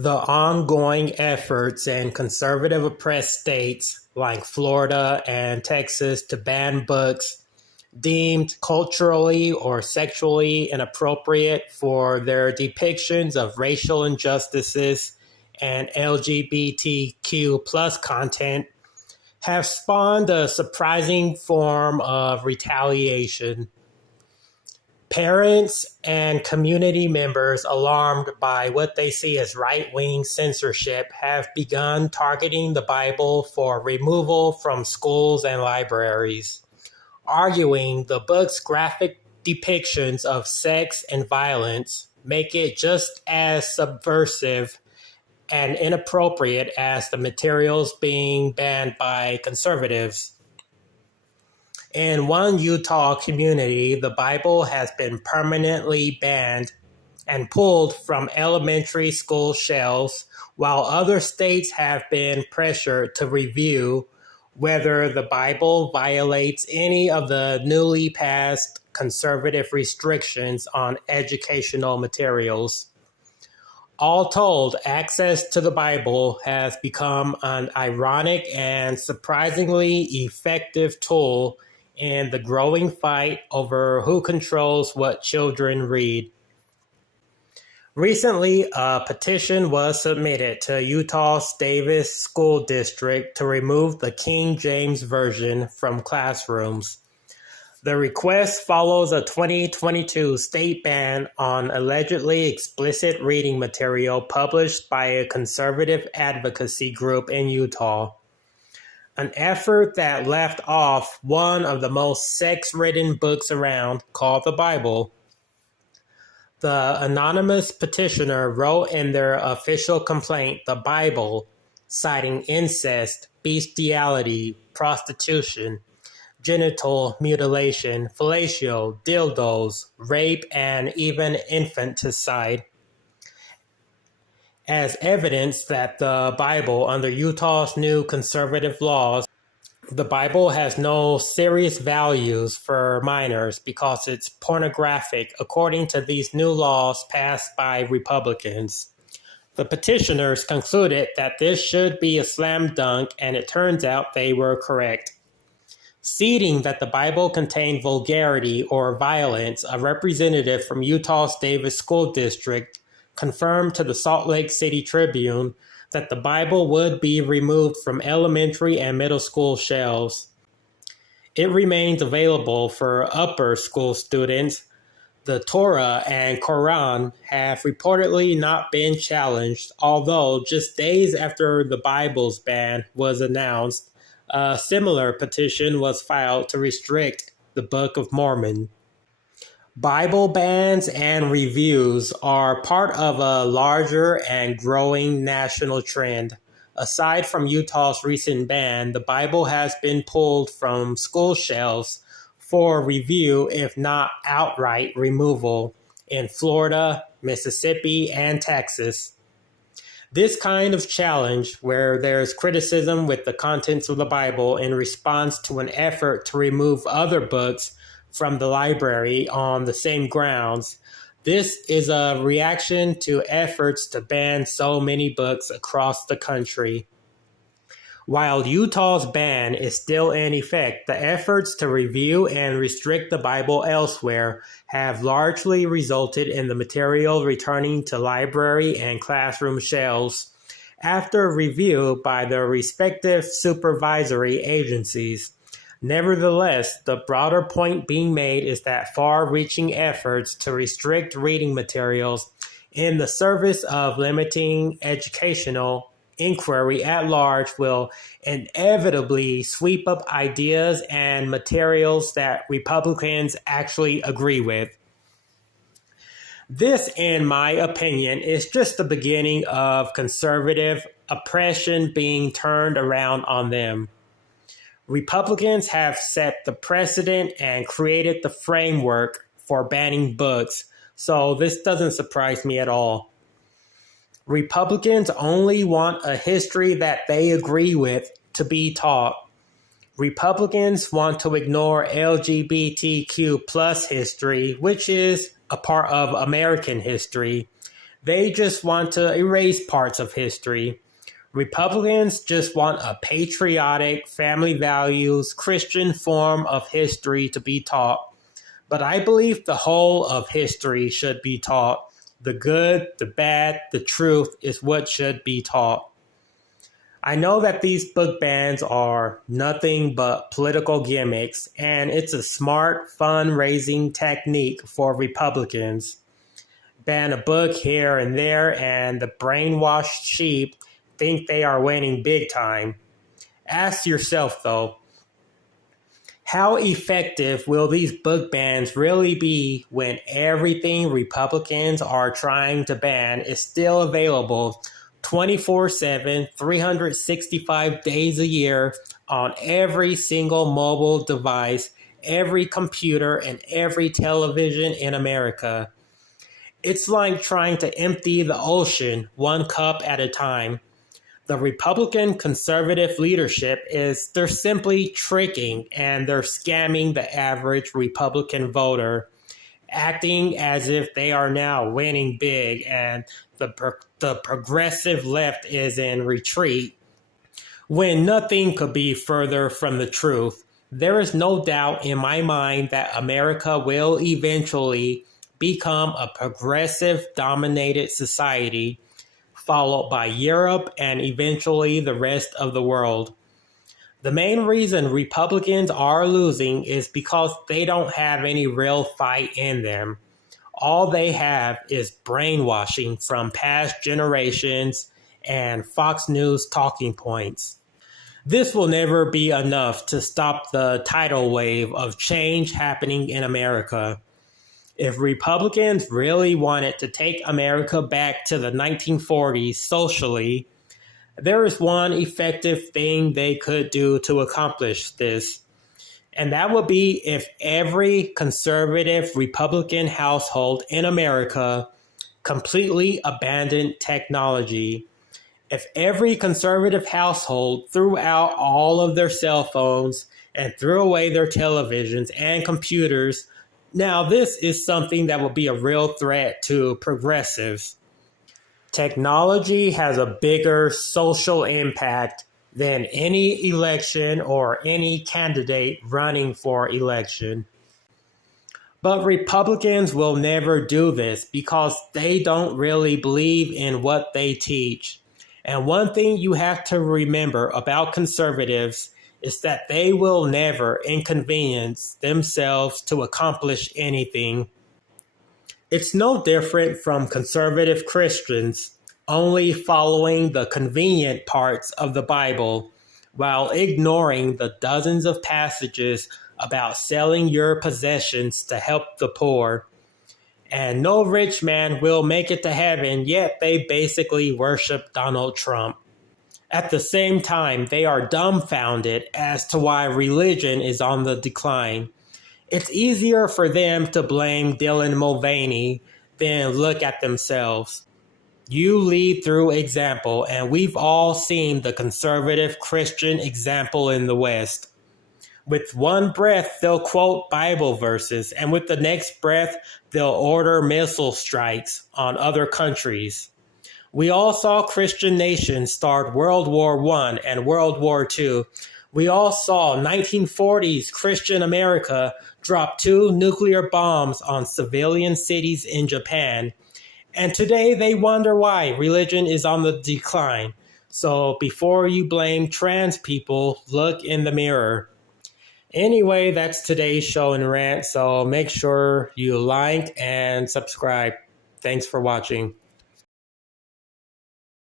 The ongoing efforts in conservative oppressed states like Florida and Texas to ban books deemed culturally or sexually inappropriate for their depictions of racial injustices and LGBTQ plus content have spawned a surprising form of retaliation. Parents and community members alarmed by what they see as right-wing censorship have begun targeting the Bible for removal from schools and libraries, arguing the book's graphic depictions of sex and violence make it just as subversive and inappropriate as the materials being banned by conservatives. In one Utah community, the Bible has been permanently banned and pulled from elementary school shelves, while other states have been pressured to review whether the Bible violates any of the newly passed conservative restrictions on educational materials. All told, access to the Bible has become an ironic and surprisingly effective tool in the growing fight over who controls what children read. Recently, a petition was submitted to Utah's Davis School District to remove the King James Version from classrooms. The request follows a 2022 state ban on allegedly explicit reading material published by a conservative advocacy group in Utah. An effort that left off one of the most sex-ridden books around, called the Bible. The anonymous petitioner wrote in their official complaint, the Bible, citing incest, bestiality, prostitution, genital mutilation, fellatio, dildos, rape, and even infanticide, as evidence that the Bible, under Utah's new conservative laws, the Bible has no serious values for minors because it's pornographic, according to these new laws passed by Republicans. The petitioners concluded that this should be a slam dunk, and it turns out they were correct. Ceding that the Bible contained vulgarity or violence, a representative from Utah's Davis School District confirmed to the Salt Lake City Tribune that the Bible would be removed from elementary and middle school shelves. It remains available for upper school students. The Torah and Quran have reportedly not been challenged, although just days after the Bible's ban was announced, a similar petition was filed to restrict the Book of Mormon. Bible bans and reviews are part of a larger and growing national trend. Aside from Utah's recent ban, the Bible has been pulled from school shelves for review, if not outright removal, in Florida, Mississippi, and Texas. This kind of challenge, where there's criticism with the contents of the Bible in response to an effort to remove other books from the library on the same grounds, this is a reaction to efforts to ban so many books across the country. While Utah's ban is still in effect, the efforts to review and restrict the Bible elsewhere have largely resulted in the material returning to library and classroom shelves after review by the respective supervisory agencies. Nevertheless, the broader point being made is that far-reaching efforts to restrict reading materials in the service of limiting educational inquiry at large will inevitably sweep up ideas and materials that Republicans actually agree with. This, in my opinion, is just the beginning of conservative oppression being turned around on them. Republicans have set the precedent and created the framework for banning books, so this doesn't surprise me at all. Republicans only want a history that they agree with to be taught. Republicans want to ignore LGBTQ plus history, which is a part of American history. They just want to erase parts of history. Republicans just want a patriotic, family values, Christian form of history to be taught. But I believe the whole of history should be taught. The good, the bad, the truth is what should be taught. I know that these book bans are nothing but political gimmicks, and it's a smart fundraising technique for Republicans. Ban a book here and there, and the brainwashed sheep think they are winning big time. Ask yourself, though, how effective will these book bans really be when everything Republicans are trying to ban is still available 24/7, 365 days a year on every single mobile device, every computer, and every television in America? It's like trying to empty the ocean one cup at a time. The Republican conservative leadership they're simply tricking and they're scamming the average Republican voter, acting as if they are now winning big and the progressive left is in retreat, when nothing could be further from the truth. There is no doubt in my mind that America will eventually become a progressive dominated society, followed by Europe and eventually the rest of the world. The main reason Republicans are losing is because they don't have any real fight in them. All they have is brainwashing from past generations and Fox News talking points. This will never be enough to stop the tidal wave of change happening in America. If Republicans really wanted to take America back to the 1940s socially, there is one effective thing they could do to accomplish this. And that would be if every conservative Republican household in America completely abandoned technology. If every conservative household threw out all of their cell phones and threw away their televisions and computers. Now, this is something that will be a real threat to progressives. Technology has a bigger social impact than any election or any candidate running for election. But Republicans will never do this because they don't really believe in what they teach. And one thing you have to remember about conservatives is that they will never inconvenience themselves to accomplish anything. It's no different from conservative Christians only following the convenient parts of the Bible while ignoring the dozens of passages about selling your possessions to help the poor. And no rich man will make it to heaven, yet they basically worship Donald Trump. At the same time, they are dumbfounded as to why religion is on the decline. It's easier for them to blame Dylan Mulvaney than look at themselves. You lead through example, and we've all seen the conservative Christian example in the West. With one breath, they'll quote Bible verses, and with the next breath, they'll order missile strikes on other countries. We all saw Christian nations start World War I and World War II. We all saw 1940s Christian America drop 2 nuclear bombs on civilian cities in Japan. And today they wonder why religion is on the decline. So before you blame trans people, look in the mirror. Anyway, that's today's show and rant, so make sure you like and subscribe. Thanks for watching.